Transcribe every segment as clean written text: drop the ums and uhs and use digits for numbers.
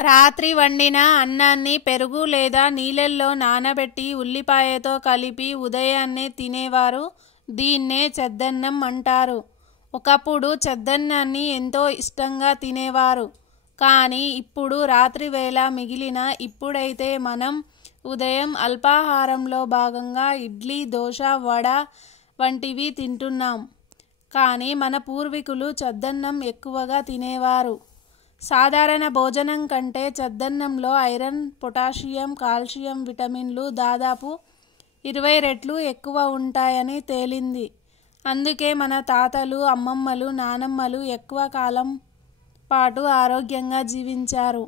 రాత్రి వండిన అన్నాన్ని పెరుగు లేదా నీళ్ళల్లో నానబెట్టి ఉల్లిపాయతో కలిపి ఉదయాన్నే తినేవారు దీన్నే చద్దన్నం అంటారు. ఒకప్పుడు చద్దన్నాన్ని ఎంతో ఇష్టంగా తినేవారు. కానీ ఇప్పుడు రాత్రి వేళ మిగిలిన ఇప్పుడైతే మనం ఉదయం అల్పాహారంలో భాగంగా ఇడ్లీ, దోశ, వడ వంటివి తింటున్నాం. కానీ మన పూర్వీకులు చద్దన్నం ఎక్కువగా తినేవారు. సాధారణ భోజనం కంటే చద్దన్నంలో ఐరన్, పొటాషియం, కాల్షియం, విటమిన్లు దాదాపు 20 రెట్లు ఎక్కువ ఉంటాయని తేలింది. అందుకే మన తాతలు, అమ్మమ్మలు, నానమ్మలు ఎక్కువ కాలం పాటు ఆరోగ్యంగా జీవించారు.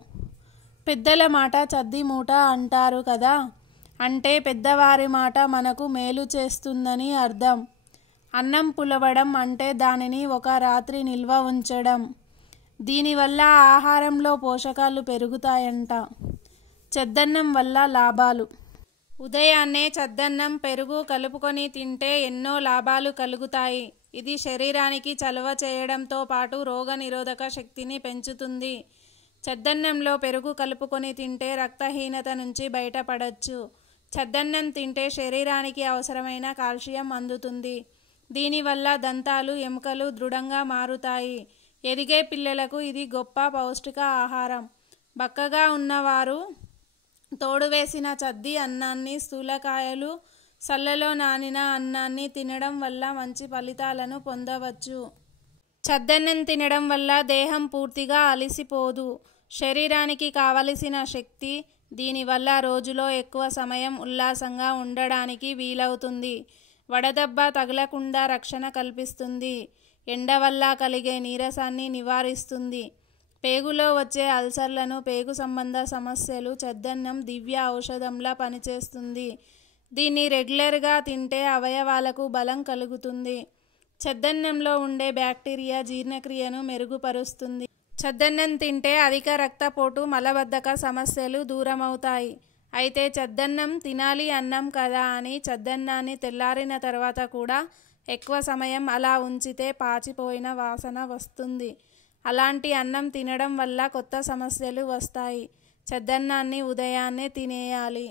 పెద్దల మాట చద్ది మూట అంటారు కదా, అంటే పెద్దవారి మాట మనకు మేలు చేస్తుందని అర్థం. అన్నం పులవడం అంటే దానిని ఒక రాత్రి నిల్వ ఉంచడం. దీనివల్ల ఆహారంలో పోషకాలు పెరుగుతాయంట. చద్దన్నం వల్ల లాభాలు. ఉదయాన్నే చద్దన్నం, పెరుగు కలుపుకొని తింటే ఎన్నో లాభాలు కలుగుతాయి. ఇది శరీరానికి చలువ చేయడంతో పాటు రోగనిరోధక శక్తిని పెంచుతుంది. చద్దన్నంలో పెరుగు కలుపుకొని తింటే రక్తహీనత నుంచి బయటపడొచ్చు. చద్దన్నం తింటే శరీరానికి అవసరమైన కాల్షియం అందుతుంది. దీనివల్ల దంతాలు, ఎముకలు దృఢంగా మారుతాయి. ఎదిగే పిల్లలకు ఇది గొప్ప పౌష్టిక ఆహారం. బక్కగా ఉన్నవారు తోడువేసిన చద్ది అన్నాన్ని, స్థూలకాయలు, సల్లలో నానిన అన్నాన్ని తినడం వల్ల మంచి ఫలితాలను పొందవచ్చు. చద్దన్నం తినడం వల్ల దేహం పూర్తిగా అలసిపోదు. శరీరానికి కావలసిన శక్తి. దీనివల్ల రోజులో ఎక్కువ సమయం ఉల్లాసంగా ఉండడానికి వీలవుతుంది. వడదెబ్బ తగలకుండా రక్షణ కల్పిస్తుంది. ఎండ వల్ల కలిగే నీరసాన్ని నివారిస్తుంది. పేగులో వచ్చే అల్సర్లను, పేగు సంబంధ సమస్యలు చద్దన్నం దివ్య ఔషధంలా పనిచేస్తుంది. దీన్ని రెగ్యులర్గా తింటే అవయవాలకు బలం కలుగుతుంది. చద్దన్నంలో ఉండే బ్యాక్టీరియా జీర్ణక్రియను మెరుగుపరుస్తుంది. చద్దన్నం తింటే అధిక రక్తపోటు, మలబద్ధక సమస్యలు దూరమవుతాయి. అయితే చద్దన్నం తినాలి అన్నాం కదా అని చద్దన్నాన్ని తెల్లారిన తర్వాత కూడా ఎక్కువ సమయం అలా ఉంచితే పాచిపోయిన వాసన వస్తుంది. అలాంటి అన్నం తినడం వల్ల కొత్త సమస్యలు వస్తాయి. చద్దన్నాన్ని ఉదయాన్నే తినేయాలి.